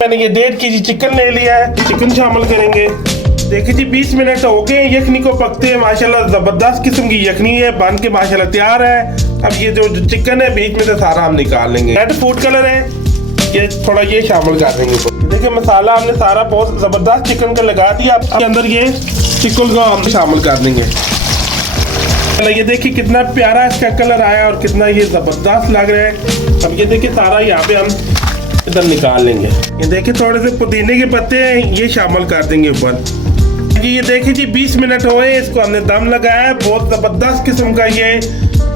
मैंने ये 1.5 kg chicken ले लिया है, चिकन शामिल करेंगे। देखिए जी 20 मिनट हो गए यखनी को पकते हैं। माशाल्लाह जबरदस्त किस्म की यखनी है, बन के माशाल्लाह तैयार है। अब ये जो चिकन है बीच में से सारा हम निकाल लेंगे। रेड फूड कलर है, ये थोड़ा ये शामिल कर देंगे। देखिए मसाला हमने सारा बहुत जबरदस्त चिकन का लगा दिया। अब अंदर ये चिकन को हम शामिल कर देंगे। ये देखिए कितना प्यारा इसका कलर आया और कितना ये जबरदस्त लग रहा है। अब ये देखिए सारा यहाँ पे हम इधर निकाल लेंगे। ये देखिए थोड़े से पुदीने के पत्ते हैं, ये शामिल कर देंगे ऊपर। ये देखिए जी 20 मिनट हुए, इसको हमने दम लगाया है। बहुत जबरदस्त किस्म का ये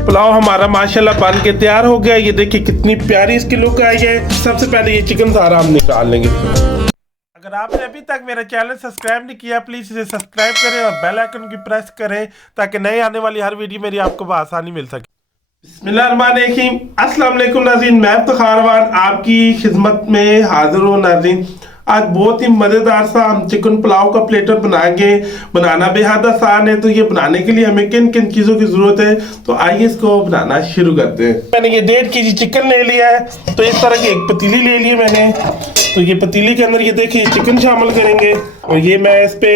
पुलाव हमारा माशाल्लाह बन के तैयार हो गया। ये देखिए कितनी प्यारी इसकी लुक आई है। सबसे पहले ये चिकन सारा हम निकाल लेंगे। अगर आपने अभी तक मेरा चैनल सब्सक्राइब नहीं किया प्लीज़ इसे सब्सक्राइब करें और बेल आइकन की प्रेस करें ताकि नए आने वाली हर वीडियो मेरी आपको बआसानी मिल सके। बिस्मिल्लाहिर्रहमानिर्रहीम, अस्सलाम वालेकुम नाज़रीन, मैं इफ्तिखार खान आपकी खिदमत में हाजिर हूँ। नाज़रीन आज बहुत ही मज़ेदार सा हम चिकन पुलाव का प्लेटर बनाएंगे। बनाना बेहद आसान है, तो ये बनाने के लिए हमें किन किन चीज़ों की ज़रूरत है, तो आइए इसको बनाना शुरू करते हैं। मैंने ये 1.5 kg चिकन ले लिया है, तो इस तरह की एक पतीली ले ली मैंने। तो ये पतीली के अंदर ये देखिए चिकन शामिल करेंगे और ये मैं इस पे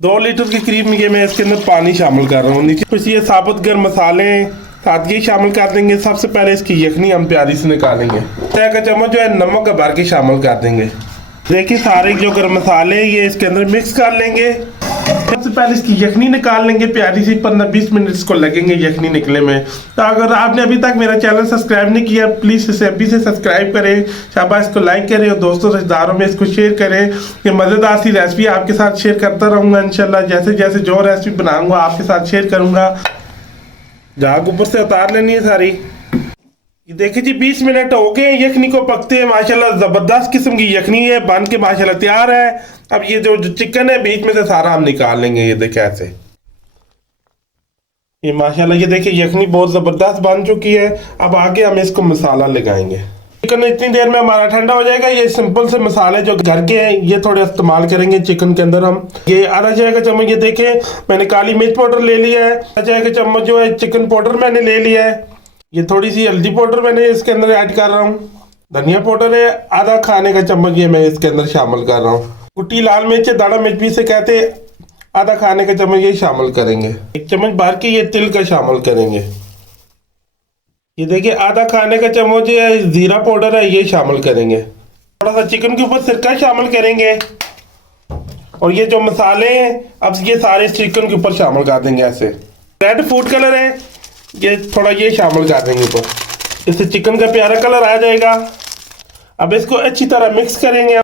2 लीटर के करीब में ये मैं इसके अंदर पानी शामिल कर रहा हूँ। नीचे कुछ ये साबुत गर्म मसाले साथ ही शामिल कर देंगे। सबसे पहले इसकी यखनी हम प्यारी से निकालेंगे। चाय का चम्मच जो है नमक का भर के शामिल कर देंगे। देखिए सारे जो गर्म मसाले ये इसके अंदर मिक्स कर लेंगे। सबसे पहले इसकी यखनी निकाल लेंगे प्यारी सी। 15-20 मिनट इसको लगेंगे यखनी निकले में। तो अगर आपने अभी तक मेरा चैनल सब्सक्राइब नहीं किया प्लीज़ इसे अभी से सब्सक्राइब करें, शाबाश इसको लाइक करें और दोस्तों रिश्तेदारों में इसको शेयर करें। ये मज़ेदार सी रेसिपी आपके साथ शेयर करता रहूँगा इंशाल्लाह। जैसे जैसे जो रेसिपी बनाऊँगा आपके साथ शेयर करूँगा। झाग ऊपर से उतार लेनी है सारी। ये देखिए जी 20 मिनट हो गए यखनी को पकते हैं। माशाल्लाह जबरदस्त किस्म की यखनी है, बन के माशाल्लाह तैयार है। अब ये जो चिकन है बीच में से सारा हम निकाल लेंगे। ये देखिए ऐसे ये माशाल्लाह ये देखिए यखनी बहुत जबरदस्त बन चुकी है। अब आगे हम इसको मसाला लगाएंगे। चिकन इतनी देर में हमारा ठंडा हो जाएगा। ये सिंपल से मसाले जो घर के हैं ये थोड़े इस्तेमाल करेंगे चिकन के अंदर हम। ये आधा चाय का चम्मच ये देखें मैंने काली मिर्च पाउडर ले लिया है। आधा चाय का चम्मच जो है चिकन पाउडर मैंने ले लिया है। ये थोड़ी सी हल्दी पाउडर मैंने इसके अंदर ऐड कर रहा हूँ। धनिया पाउडर है आधा खाने का चम्मच ये मैं इसके अंदर शामिल कर रहा हूँ। कुटी लाल मिर्च दाढ़ा मिर्च भी से कहते हैं, आधा खाने का चम्मच ये शामिल करेंगे। 1 चम्मच भर के ये तिल का शामिल करेंगे। ये देखिए आधा खाने का चम्मच ये जीरा पाउडर है ये शामिल करेंगे। थोड़ा सा चिकन के ऊपर सिरका शामिल करेंगे और ये जो मसाले हैं अब ये सारे चिकन के ऊपर शामिल कर देंगे। ऐसे रेड फूड कलर है ये थोड़ा ये शामिल कर देंगे ऊपर, इससे चिकन का प्यारा कलर आ जाएगा। अब इसको अच्छी तरह मिक्स करेंगे।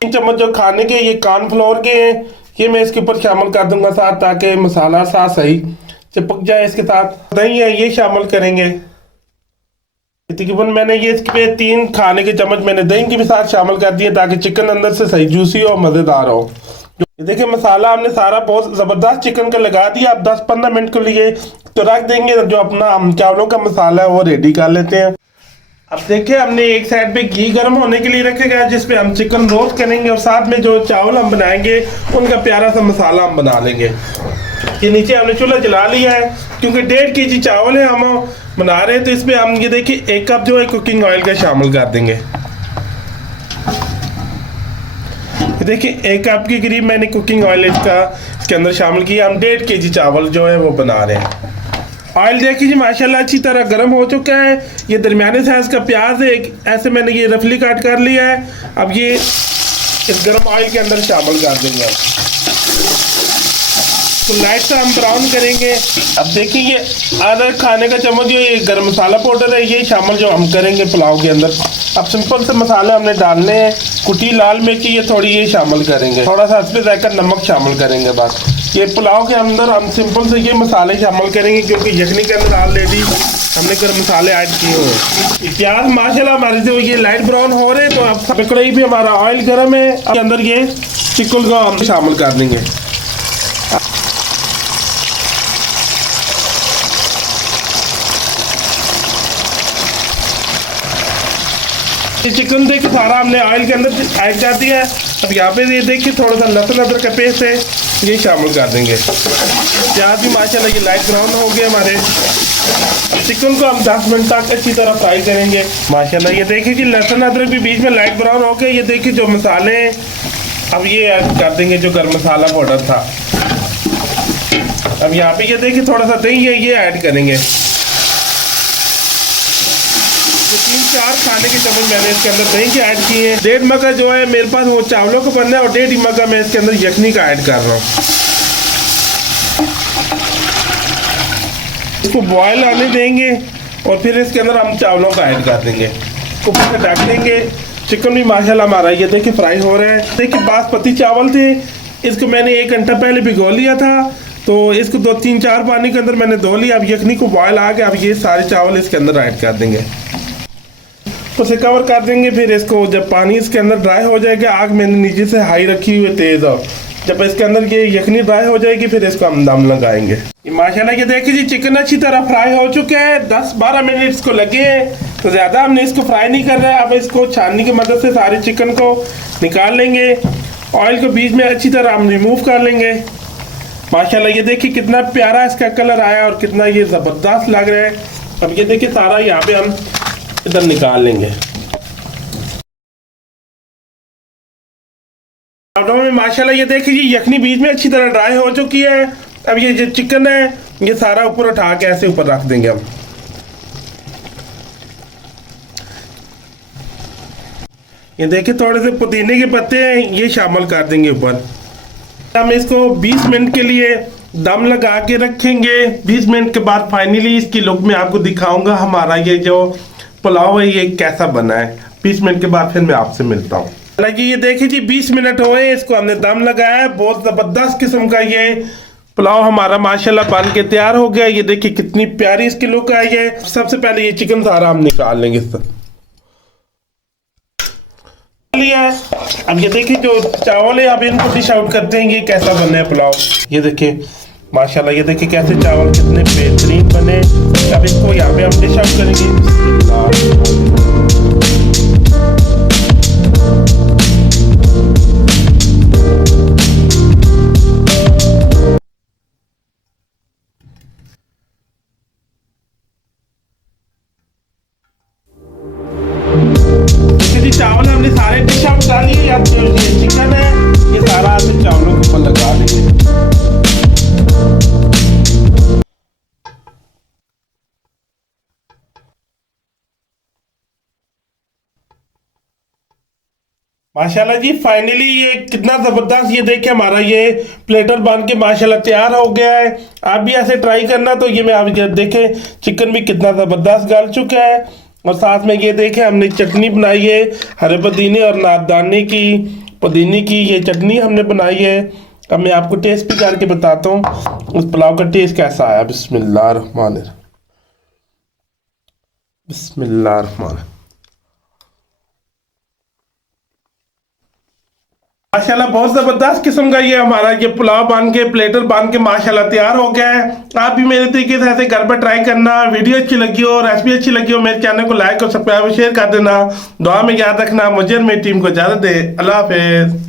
3 चम्मच जो खाने के ये कॉर्नफ्लोर के हैं ये मैं इसके ऊपर शामिल कर दूंगा साथ, ताकि मसाला साथ सही चिपक जाए। इसके साथ दही है ये शामिल करेंगे। तकरीबन मैंने ये इसके 3 खाने के चम्मच मैंने दही के भी साथ शामिल कर दिए ताकि चिकन अंदर से सही जूसी और मज़ेदार हो। देखिए मसाला हमने सारा बहुत ज़बरदस्त चिकन का लगा दिया। अब 10-15 मिनट के लिए तो रख देंगे। जो अपना हम चावलों का मसाला है वो रेडी कर लेते हैं। अब देखिए हमने एक साइड पे घी गर्म होने के लिए रखेगा जिस पे हम चिकन रोस्ट करेंगे और साथ में जो चावल हम बनाएंगे उनका प्यारा सा मसाला हम बना लेंगे। ये नीचे हमने चूल्हा जला लिया है क्योंकि 1.5 kg चावल है हम बना रहे हैं। तो इसमें हम ये देखिए 1 कप जो है कुकिंग ऑयल का शामिल कर देंगे। देखिए 1 कप के करीब मैंने कुकिंग ऑयल इसके अंदर शामिल किया। हम 1.5 kg चावल जो है वो बना रहे हैं। ऑयल देखिए जी माशाल्लाह अच्छी तरह गर्म हो चुका है। ये दरमियाने साइज का प्याज है ऐसे मैंने ये रफली काट कर लिया है। अब ये इस गर्म ऑयल के अंदर शामिल कर देंगे। तो लाइट सा हम ब्राउन करेंगे। अब देखिए ये आधा खाने का चम्मच जो ये गर्म मसाला पाउडर है ये शामिल जो हम करेंगे पुलाव के अंदर। अब सिंपल से मसाले हमने डालने हैं। कुटी लाल मिर्ची ये थोड़ी ये शामिल करेंगे। थोड़ा सा इसमें जाकर नमक शामिल करेंगे। बस ये पुलाव के अंदर हम सिंपल से ये मसाले शामिल करेंगे क्योंकि यखनी के अंदर ऑलरेडी हमने गर्म मसाले ऐड किए हुए। प्याज माशाल्लाह हमारे जो ये लाइट ब्राउन हो रहे हैं। तो अब कढ़ाई भी हमारा ऑयल गर्म है। के अंदर ये चिकन को हम शामिल कर देंगे। चिकन देखिए सारा हमने ऑयल के अंदर ऐड कर दिया है। अब यहाँ पे ये देखिए थोड़ा सा लहसुन अदरक का पेस्ट है ये शामिल कर देंगे। प्याज भी माशाल्लाह ये लाइट ब्राउन हो गए हमारे। चिकन को हम 10 मिनट तक अच्छी तरह फ्राई करेंगे माशाल्लाह। ये देखिए कि लहसुन अदरक भी बीच में लाइट ब्राउन हो गए। ये देखिए जो मसाले हैं अब ये ऐड कर देंगे, जो गरम मसाला पाउडर था। अब यहाँ पे ये देखिए थोड़ा सा दही है, ये ऐड करेंगे। 3-4 खाने के चम्मच मैंने इसके अंदर दही के ऐड किए हैं। 1.5 मग्गा जो है मेरे पास वो चावलों का बनना है और 1.5 मग्गा मैं इसके अंदर यखनी का ऐड कर रहा हूँ। इसको बॉयल आने देंगे और फिर इसके अंदर हम चावलों का ऐड कर देंगे। इसको फिर ढक देंगे। चिकन भी माशाल्लाह हमारा ये देखिए फ्राई हो रहा है। देखिए बासमती चावल थे, इसको मैंने 1 घंटा पहले भिगो लिया था, तो इसको 2-3-4 पानी के अंदर मैंने धो लिया। अब यखनी को बॉयल आ गया। अब ये सारे चावल इसके अंदर ऐड कर देंगे, तो इसे कवर कर देंगे। फिर इसको जब पानी इसके अंदर ड्राई हो जाएगा, आग मैंने नीचे से हाई रखी हुई है तेज, और जब इसके अंदर ये यखनी ड्राई हो जाएगी फिर इसको हम दम लगाएंगे। माशाल्लाह ये देखिए जी चिकन अच्छी तरह फ्राई हो चुके हैं। 10-12 मिनट इसको लगे हैं, तो ज़्यादा हमने इसको फ्राई नहीं कर रहा है। अब इसको छाननी की मदद से सारे चिकन को निकाल लेंगे। ऑयल को बीच में अच्छी तरह हम रिमूव कर लेंगे। माशाल्लाह ये देखिए कितना प्यारा इसका कलर आया और कितना ये ज़बरदस्त लग रहा है। अब ये देखिए सारा यहाँ पे हम इधर निकाल लेंगे। में माशाल्लाह ये देखिए जी यखनी बीच में अच्छी तरह ड्राई हो चुकी है। अब ये जो चिकन है ये सारा ऊपर उठा के ऐसे ऊपर रख देंगे हम। ये देखिए थोड़े से पुदीने के पत्ते हैं, ये शामिल कर देंगे ऊपर। हम इसको 20 मिनट के लिए दम लगा के रखेंगे। 20 मिनट के बाद फाइनली इसकी लुक में आपको दिखाऊंगा हमारा ये जो पुलाव है ये कैसा बना है। 20 मिनट के बाद फिर मैं आपसे मिलता हूँ। हालांकि ये देखिए जी 20 मिनट हुए, इसको हमने दम लगाया है। बहुत ज़बरदस्त किस्म का ये पुलाव हमारा माशाल्लाह बन के तैयार हो गया। ये देखिए कितनी प्यारी इसकी लुक आई है। सबसे पहले ये चिकन सारा हम निकाल लेंगे इससे। लिया है। अब ये देखिए जो चावल है अब इनको डिश आउट करते हैं, ये कैसा बना है पुलाव। ये देखिए माशाल्लाह, ये देखिए कैसे चावल कितने बेहतरीन बने। अब इसको यहाँ पे हम डिश आउट करेंगे। चावल हमने सारे डिश आउट कर लिए। अब जो ये चिकन है ये सारा चावलों के ऊपर लगा देंगे। माशाल्लाह जी फाइनली ये कितना जबरदस्त, ये देखिए हमारा ये प्लेटर बन के माशाल्लाह तैयार हो गया है। आप भी ऐसे ट्राई करना। तो ये मैं आप देखें चिकन भी कितना जबरदस्त गल चुका है और साथ में ये देखें हमने चटनी बनाई है हरे पुदीने और नारदाने की पुदीने की ये चटनी हमने बनाई है। अब मैं आपको टेस्ट भी करके बताता हूँ उस पुलाव का टेस्ट कैसा आया। बिस्मिल्लाहिर्रहमानिर्रहीम, बिस्मिल्लाहिर्रहमानिर्रहीम। माशाल्लाह बहुत ज़बरदस्त किस्म का ये हमारा ये पुलाव बन के प्लेटर बन के माशाल्लाह तैयार हो गया है। आप भी मेरे तरीके से ऐसे घर पर ट्राई करना। वीडियो अच्छी लगी हो, रेसिपी अच्छी लगी हो, मेरे चैनल को लाइक और सब्सक्राइब और शेयर कर देना। दुआ में याद रखना। मुझे और मेरी टीम को इजाज़त दे। अल्लाह हाफिज़।